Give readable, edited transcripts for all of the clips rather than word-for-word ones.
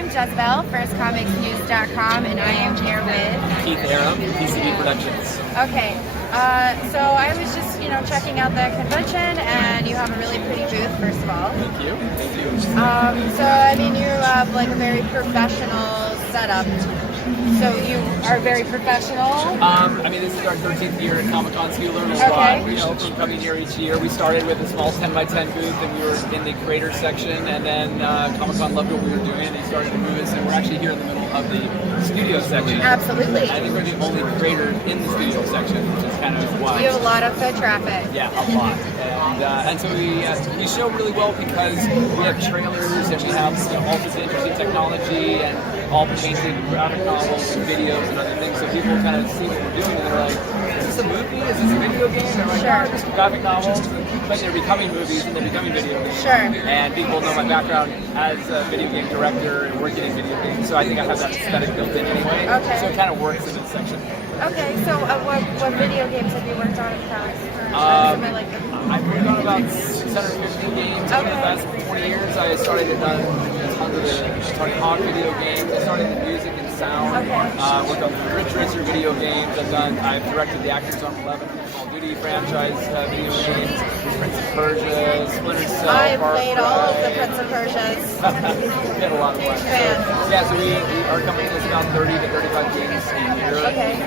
I'm Jezebel, firstcomicsnews.com, and I am here with Keith Arem, PCB Productions. Okay, so I was just, checking out the convention, and you have a really pretty booth, first of all. Thank you. Thank you. So, I mean, you have like a very professional setup. So you are very professional? This is our 13th year at Comic-Con, so you learn a lot, from coming here each year. We started with a small 10x10 booth, and we were in the creator section, and then Comic-Con loved what we were doing, and they started to move us, and we're actually here in the middle of the studio section. Absolutely. I think we're the only creator in the studio section, which is kind of wild. You have a lot of foot traffic. Yeah, a lot. And so we show really well because we have trailers, and we have all this interesting technology, and all painted graphic novels and videos and other things, so people kind of see what we're doing and they're like, is this a movie? Is this a video game? And I'm like, sure. Just graphic novels, but they're becoming movies and they're becoming video games. Sure. And people know my background as a video game director and working in video games, so I think I have that aesthetic built in anyway. Okay. So it kind of works in this section. Okay, so what video games have you worked on in the past? I've worked on about 650 games over the past 20 years. I started to done tons of the Tony Hawk video games. I started in music and sound. Okay. Worked on the Ridge Racer video games. I've directed the Actors on 11 Call of Duty franchise video games. Prince of Persia, Splinter Cell. I played all of the Prince of Persias. We had a lot of fun. So our company does about 30 to 35 games a year. Okay.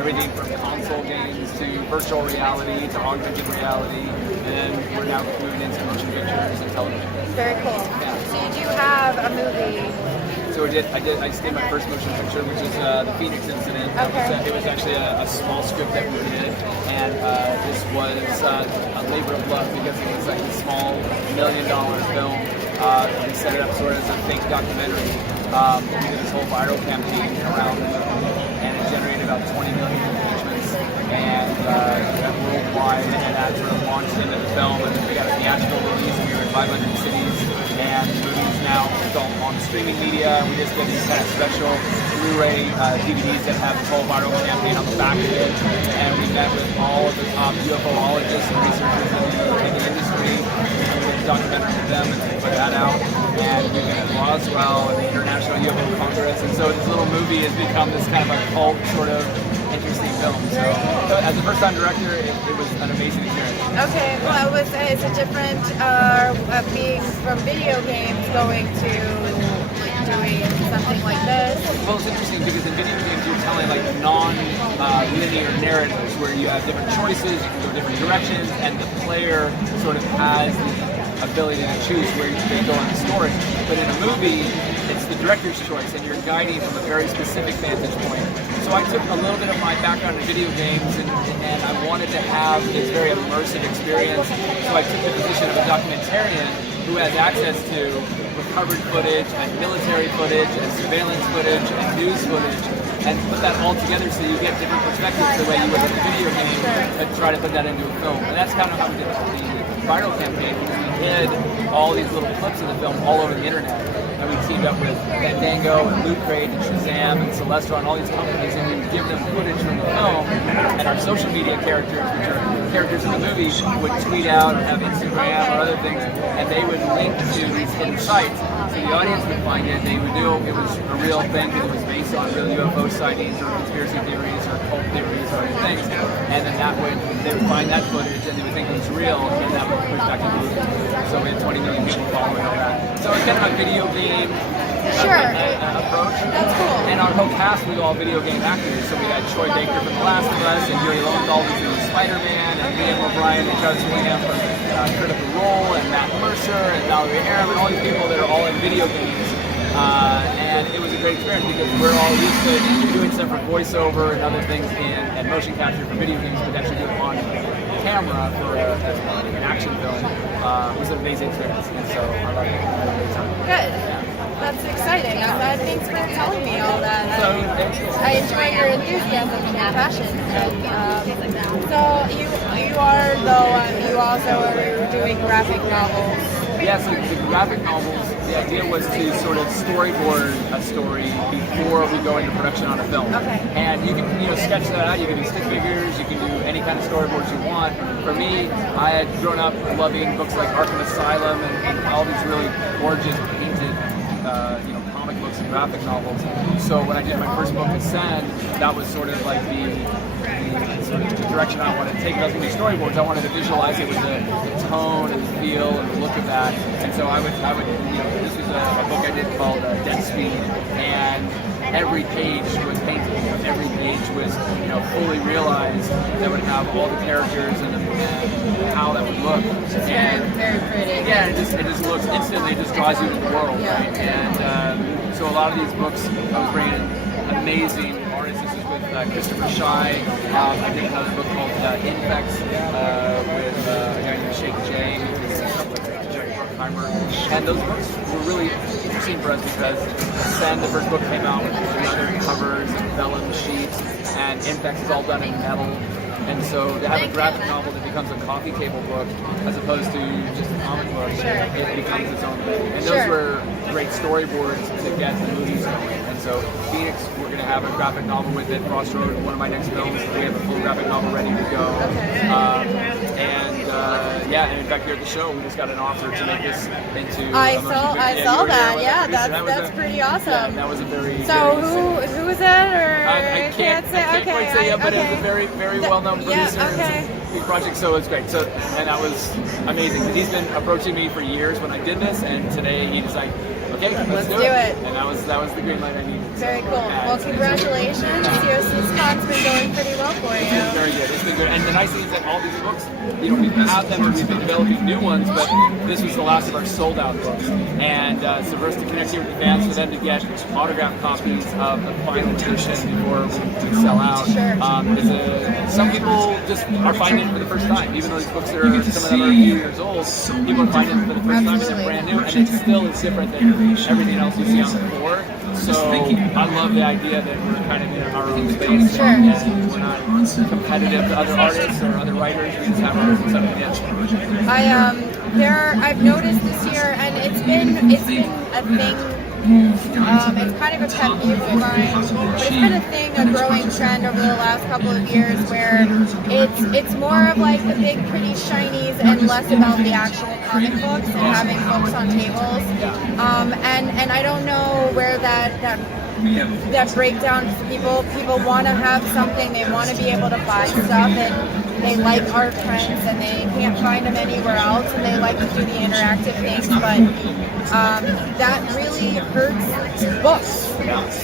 Everything from console games to virtual reality to augmented reality, and we're now moving into motion pictures and television. Very cool. Yeah. So you do have a movie. So I just did my first motion picture, which is the Phoenix Incident. Okay. It was actually a small script that we did, and this was a labor of love because it was like a small $1 million film. We set it up sort of as a fake documentary. We did this whole viral campaign around the movie, and it generated about 20 million engagements, and worldwide, and that sort of launched into the film, and then we got a theatrical release, and we were in 500 cities, and the movie's now on streaming media, and we just did these kind of special Blu-ray DVDs that have this whole viral campaign on the back of it, and we met with all of the top UFOologists and researchers in the industry, and we did a documentary with them, and we put that out, and we've been at Roswell and the International UFO Congress, and so this little movie has become this kind of a cult sort of interesting film. So as a first-time director, it was an amazing experience. Okay, well, it's a different being from video games going to doing something like this. Well, it's interesting because in video games you're telling like non-linear narratives where you have different choices, you can go different directions, and the player sort of has the ability to choose where they go in the story. But in a movie, it's the director's choice, and you're guiding from a very specific vantage point. So I took a little bit of my background in video games, and I wanted to have this very immersive experience. So I took the position of a documentarian who has access to recovered footage, and military footage, and surveillance footage, and news footage, and put that all together so you get different perspectives the way you would in a video game, and try to put that into a film. And that's kind of how we did the viral campaign, because we hid all these little clips of the film all over the internet. And we teamed up with Fandango and Loot Crate and Shazam and Celestra and all these companies, and we would give them footage from the film, and our social media characters, which are characters in the movie, would tweet out or have Instagram or other things, and they would link to these hidden sites. So the audience would find it, they would know it was a real thing, because it was based on real UFO sightings or conspiracy theories or cult theories or other things, and then they would find that footage and they would think it was real, and that would push back into the movie. So we had 20 million people following all that. So it's kind of a video game approach. That's cool. And our whole cast was all video game actors. So we had Troy Baker from The Last of Us, and Yuri Lowenthal from Spider-Man, and Liam O'Brien and Travis Willingham from Critical Role, and Matt Mercer, and Valerie Arem, and all these people that are all in video games. And it was a great experience because we're all used to doing stuff for voiceover and other things and motion capture for video games, but actually do it on camera for an action film was an amazing experience, and so I loved it. I had a great time. Good. Yeah. That's exciting. Thanks for telling me all that. So, I enjoy your enthusiasm and your passion. And, so you are though you also are doing graphic novels. Yeah, so the graphic novels, the idea was to sort of storyboard a story before we go into production on a film. Okay. And you can sketch that out, you can do stick figures, you can do any kind of storyboards you want. For me, I had grown up loving books like Arkham Asylum and all these really gorgeous painted comic books graphic novels. So when I did my first book, Ascend, that was sort of like the sort of the direction I wanted to take it. I was going to do storyboards. I wanted to visualize it with the tone and the feel and the look of that. And so I would, this was a book I did called Dead Speed, and every page was painted. Every page was, fully realized. That would have all the characters and how that would look. And very pretty. Yeah, it just looks instantly. It just draws you into the world, right? And so a lot of these books, I was bringing in amazing artists. This is with Christopher Schei. I did another book called Infects with a guy named Shake J. And those books were really interesting for us because Ascend, the first book, came out with leather covers and vellum sheets, and Infects is all done in metal. And so to have a graphic novel that becomes a coffee table book as opposed to just a comic book, it becomes its own thing. And those were great storyboards to get the movies going. And so Phoenix, we're going to have a graphic novel with it. Crossroad, one of my next films, we have a full graphic novel ready to go. And in fact, here at the show, we just got an offer to make this into. I saw that. Yeah, that's pretty awesome. Yeah, that was a very. So who is it? Or I can't say. Okay, Say but it was a very well-known producer. Big project, so it was great. So and that was amazing because he's been approaching me for years when I did this, and today he was like, okay, let's do it. And that was the green light I needed. Very cool. Well, congratulations. COC's con's been going pretty well for you. It's been very good. It's been good. And the nice thing is that all these books, we've had them and we've been developing new ones, but this was the last of our sold-out books. And so for us to connect here with the fans, for them to get autographed copies of the final edition before we sell out. Some people just are finding it for the first time, even though these books some of them are a few years old. People are finding it for the first time and they're brand new, and it still is different than everything else you see on the floor. So I love the idea that we're kind of in our own space and we're not competitive to other artists or other writers. We just have our own stuff together. I've noticed this year, and it's been a thing. It's kind of a pet peeve of mine, but it's been a thing, a growing trend over the last couple of years where it's more of like the big pretty shinies and less about the actual comic books and having books on tables. And I don't know where that breakdown, people want to have something, they want to be able to buy stuff, and they like art trends and they can't find them anywhere else, and they like to do the interactive things, but that really hurts books.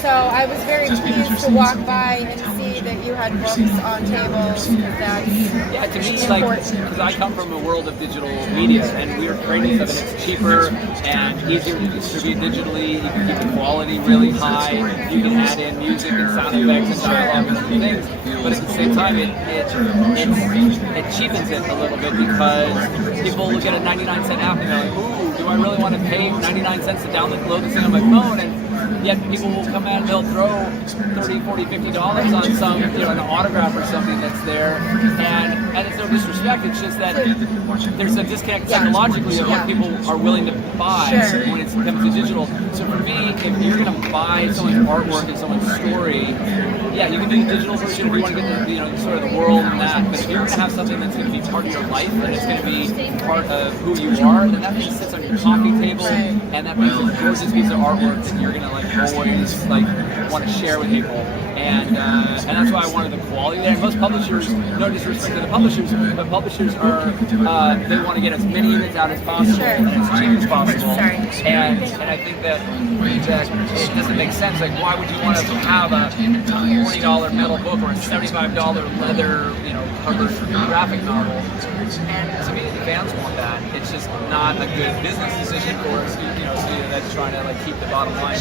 So I was very pleased to walk by and see that you had books on tables. That's to me, because I come from a world of digital media, and we are creating something that's cheaper and easier to distribute digitally. You can keep the quality really high. You can add in music and sound effects and dialogue and other things. But at the same time, it cheapens it a little bit because people look at a 99-cent app and they're like, ooh, do I really want to pay 99 cents to download this on my phone? And yet people will come out and they'll throw $30, $40, $50 on some, an autograph or something that's there. And it's no disrespect, it's just that there's a disconnect technologically of what people are willing to buy when it comes to digital. So for me, if you're going to buy someone's artwork and someone's story, yeah, you can do the digital version if you want to get the, sort of the world and that. But if you're going to have something that's going to be part of your life and it's going to be part of who you are, then that thing sits on your coffee table, and that means it's a gorgeous piece of artwork that you're going to always want to share with people. And that's why I wanted the quality there. And most publishers, no disrespect to the publishers, but publishers are they want to get as many units out as possible and as cheap as possible. And I think that it doesn't make sense. Like, why would you want to have a $40 metal book or a $75 leather, covered graphic novel? And to me, the fans want that. It's just not a good business decision for us, that's trying to keep the bottom line.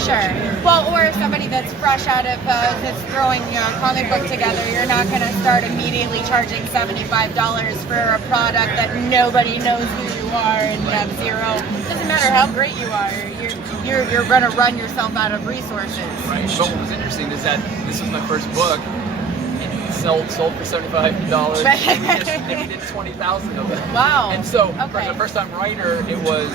Well, or somebody that's fresh out of that's throwing a comic book together, you're not going to start immediately charging $75 for a product that nobody knows who you are and you have zero. It doesn't matter how great you are. You're going to run yourself out of resources. Right. But what was interesting is that this was my first book. Sold for $75, and we did 20,000 of it. Wow! And so, for a first-time writer, it was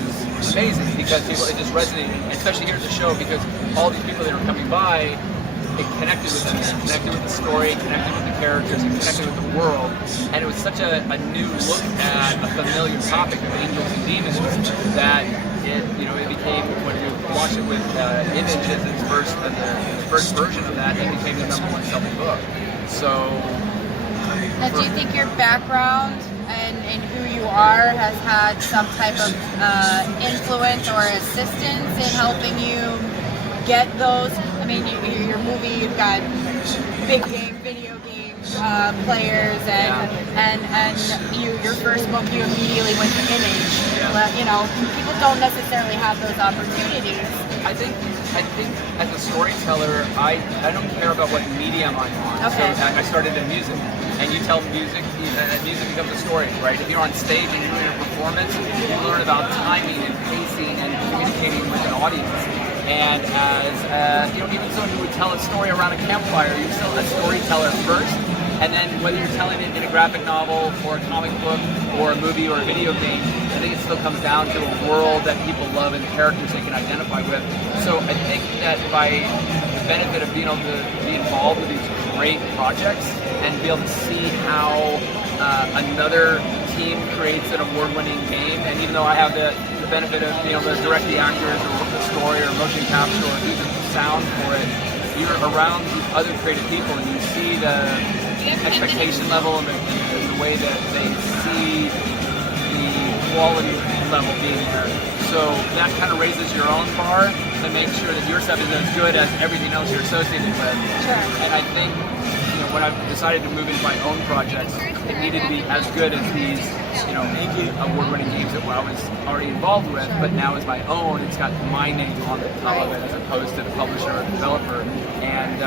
amazing because it just resonated, especially here at the show, because all these people that were coming by, it connected with them, it connected with the story, it connected with the characters, it connected with the world, and it was such a new look at a familiar topic of angels and demons that it became what launched it with Image as its first version of that, and became the #1 selling book. So. Now, do you think your background and who you are has had some type of influence or assistance in helping you get those? I mean, your movie, you've got big game, video game players, and your first book, you immediately went to Image. You know, people don't necessarily have those opportunities. I think as a storyteller, I don't care about what medium I'm on. Okay. So I started in music, and you tell music, and music becomes a story, right? If you're on stage and you're doing a performance, you learn about timing and pacing and communicating with an audience. And as even someone who would tell a story around a campfire, you're still a storyteller first. And then whether you're telling it in a graphic novel or a comic book or a movie or a video game, I think it still comes down to a world that people love and characters they can identify with. So I think that by the benefit of being able to be involved with these great projects and be able to see how another team creates an award-winning game, and even though I have the benefit of being able to direct the actors or the story or motion capture or do the sound for it, you're around these other creative people and you see the expectation level and the way that they see the quality level being there. So that kind of raises your own bar to make sure that your stuff is as good as everything else you're associated with. Sure. And I think when I've decided to move into my own projects, it needed to be as good as these, award-winning games that I was already involved with, but now as my own, it's got my name on the top of it as opposed to the publisher or the developer. And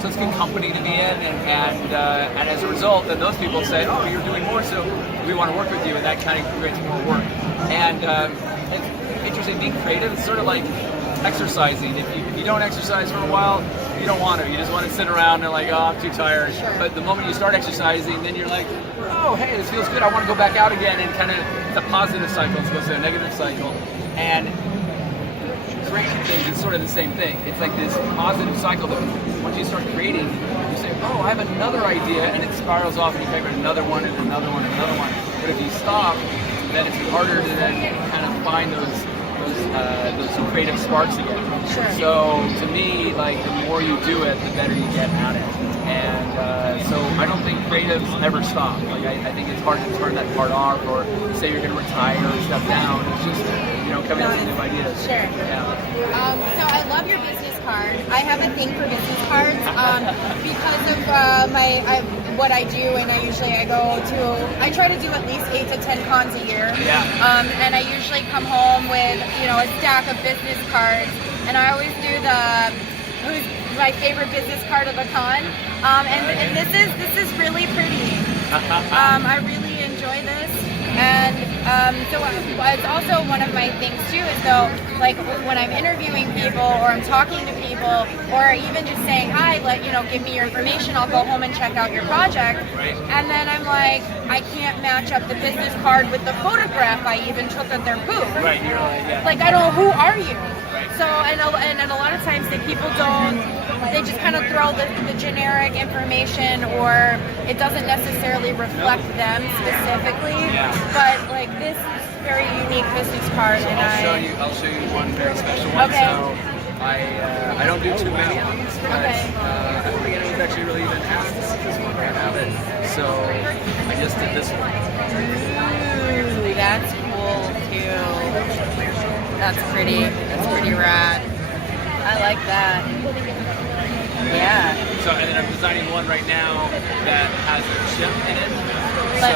so it's a good company to be in, and as a result, then those people say, oh, you're doing more, so we want to work with you, and that kind of creates more work. And it's interesting, being creative, it's sort of like exercising. If you don't exercise for a while, you don't want to. You just want to sit around and like, oh, I'm too tired. Sure. But the moment you start exercising, then you're like, oh, hey, this feels good. I want to go back out again, and kind of it's a positive cycle as opposed to a negative cycle. And creating things is sort of the same thing. It's like this positive cycle that once you start creating, you say, oh, I have another idea, and it spirals off, and you favorite another one and another one and another one. But if you stop, then it's harder to then kind of find those creative sparks again. Sure. So to me, like the more you do it, the better you get at it. And so I don't think creatives ever stop. Like I think it's hard to turn that part off or say you're going to retire or step down. It's just coming up with new ideas. Sure. Yeah. So I love your business card. I have a thing for business cards because of what I do, and I try to do at least 8 to 10 cons a year. Yeah. And I usually come home with a stack of business cards, and I always do who's my favorite business card of the con. And this is really pretty. I really enjoy this. And so it's also one of my things too is like when I'm interviewing people or I'm talking to people or even just saying hi, give me your information, I'll go home and check out your project. Right. And then I'm like, I can't match up the business card with the photograph I even took at their booth. Right, you're like, yeah. Like, I don't know, who are you? Right. So, and a lot of times the people they just kind of throw the generic information, or it doesn't necessarily reflect them specifically. Yeah. But like this is very unique business card, and I'll show you one very special one. Okay. So I don't do too many of these, but Okay. I don't think anyone's actually really even asked to see this one. I have it, so I just did this one. Ooh, that's cool too. That's pretty. That's pretty rad. I like that. Yeah. So, and then I'm designing one right now that has a chip in it. But,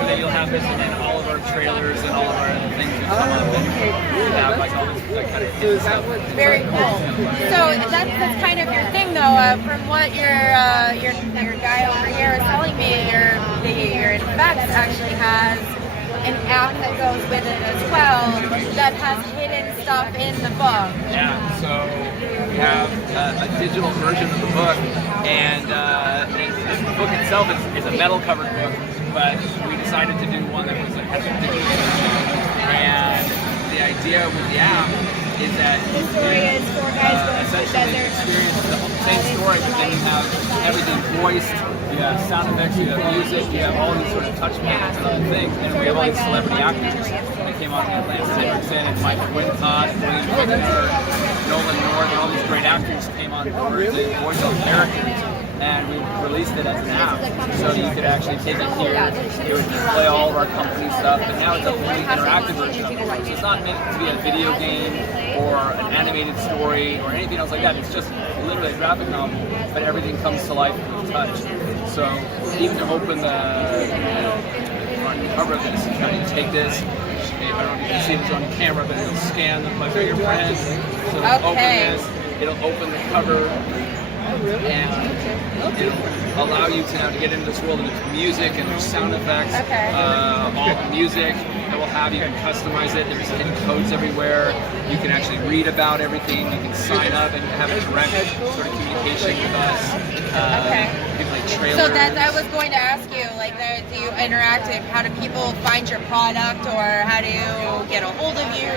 So then you'll have this in all of our trailers and all of our other things that come up, and we have like all this like, kind of hidden stuff. Very cool. So that's kind of your thing, though. From what your guy over here is telling me, your Effects actually has an app that goes with it as well that has hidden stuff in the book. Yeah, so we have a digital version of the book, and the book itself is a metal covered book, but we decided to do one that was a digital version. And the idea with the app is that The story is four guys going to the essentially desert. experience the same story, but then you have everything voiced, you have sound effects, you have music, you have all these sort of touch points and other things, and we have all these celebrity actors that came on, Lance Henriksen and Michael Wincott, William Fichtner, Nolan North, and all these great actors came on board to voice all the characters. And we released it as an app, so you could actually take it here, it would display all of our company stuff, and now it's a fully interactive version of it. So it's not meant to be a video game or an animated story or anything else like that. It's just literally a graphic novel, but everything comes to life with touch. So even to open the front cover of this, you take this, I don't know if you can see this on camera, but it'll scan my fingerprint. So it'll open this, it'll open the cover, and it'll allow you to now to get into this world, and there's music and there's sound effects, all the music. It will have, you can customize it, there's hidden codes everywhere, you can actually read about everything, you can sign up and have a direct sort of communication with us. You can play trailers. So that I was going to ask you, like, do you interactive? How do people find your product, or how do you get a hold of you?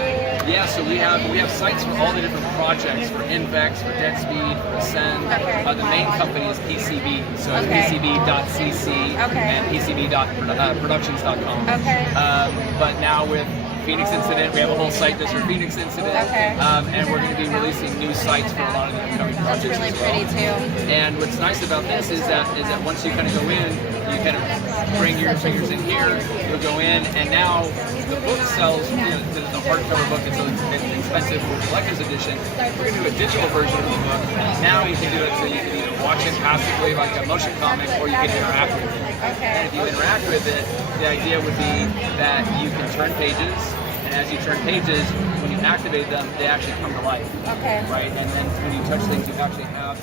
Yeah, so we have sites for all the different projects, for Invex, for Dead Speed, for Ascend. The main company is PCB, so it's PCB.cc and PCB.productions.com. But now with Phoenix Incident, we have a whole site that's for Phoenix Incident, and we're going to be releasing new sites for a lot of the upcoming projects. That's really pretty too. And what's nice about this is that once you kind of go in, you kind of bring your fingers in here, you'll go in, and now the book sells, the hardcover book is expensive for collector's edition. We're going to do a digital version of the book. Now you can do it so you can either watch it passively like a motion comic, or you can interact with it. And if you interact with it, the idea would be that you can turn pages, and as you turn pages, when you activate them, they actually come to life. Right? And then when you touch things, you actually have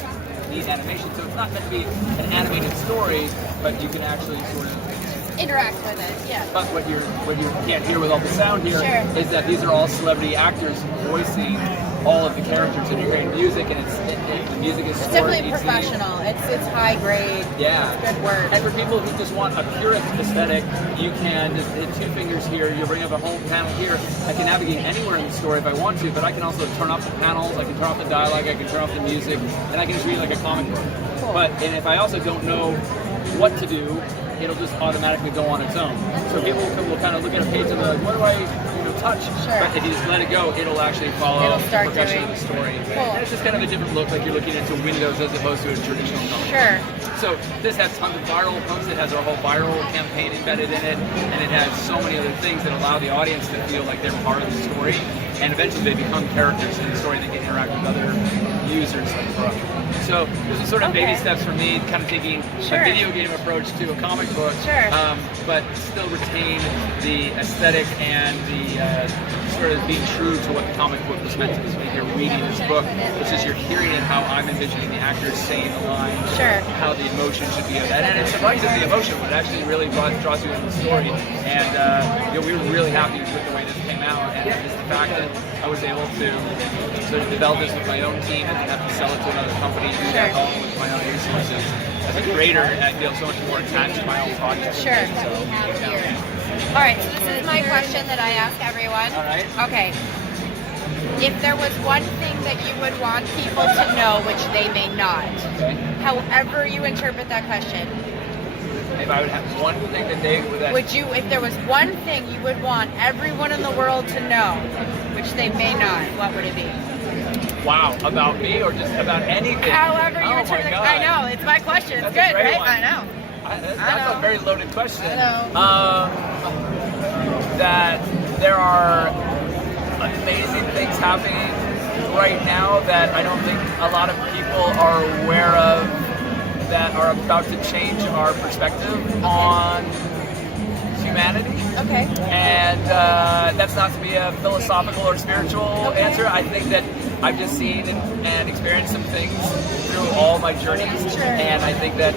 neat animation. So it's not meant to be an animated story, but you can actually sort of interact with it. Yeah. But what you can't hear with all the sound here is that these are all celebrity actors voicing all of the characters, and you're hearing music, and the music is definitely professional. It's high grade. Yeah. It's good work. And for people who just want a purist aesthetic, you can just hit two fingers here, you bring up a whole panel here. I can navigate anywhere in the story if I want to, but I can also turn off the panels, I can turn off the dialogue, I can turn off the music, and I can just read like a comic book. Cool. And if I also don't know what to do, it'll just automatically go on its own. So people will kind of look at a page and be like, what do I touch? But if you just let it go, it'll actually follow the progression of the story. Cool. And it's just kind of a different look, like you're looking into Windows as opposed to a traditional comic. So this has tons of viral posts. It has our whole viral campaign embedded in it, and it has so many other things that allow the audience to feel like they're part of the story, and eventually they become characters in the story. They can interact with other users of the book. So this is sort of baby steps for me, kind of taking a video game approach to a comic book, but still retain the aesthetic and the sort of being true to what the comic book was meant to be. So when you're reading this book, it's just you're hearing it how I'm envisioning the actors saying the lines, how the emotion should be of that. And it's surprising the emotion, but it actually really draws you into the story. And we were really happy with the way this came out, and just the fact that I was able to sort of develop this with my own team and then have to sell it to another company, do that all with my own resources. As a creator, I feel so much more attached to my own project. So, All right, so this is my question that I ask everyone. All right. Okay. If there was one thing that you would want people to know, which they may not, however you interpret that question. If I would have one thing that they would you, if there was one thing you would want everyone in the world to know, which they may not, what would it be? Wow, about me or just about anything? However you interpret it. I know, it's my question. It's good, right? One. I know. That's a very loaded question. I know. That there are amazing things happening right now that I don't think a lot of people are aware of, that are about to change our perspective on humanity. And that's not to be a philosophical or spiritual answer. I think that I've just seen and experienced some things through all my journeys, and I think that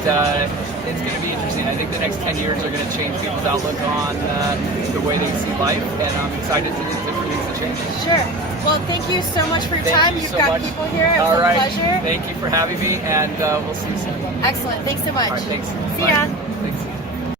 it's going to be interesting. I think the next 10 years are going to change people's outlook on the way they see life, and I'm excited to produce the change. Well, thank you so much for your time. You've got people here. It was a pleasure. Thank you for having me, and we'll see you soon. Excellent. Thanks so much. All right, thanks. See Bye. ya.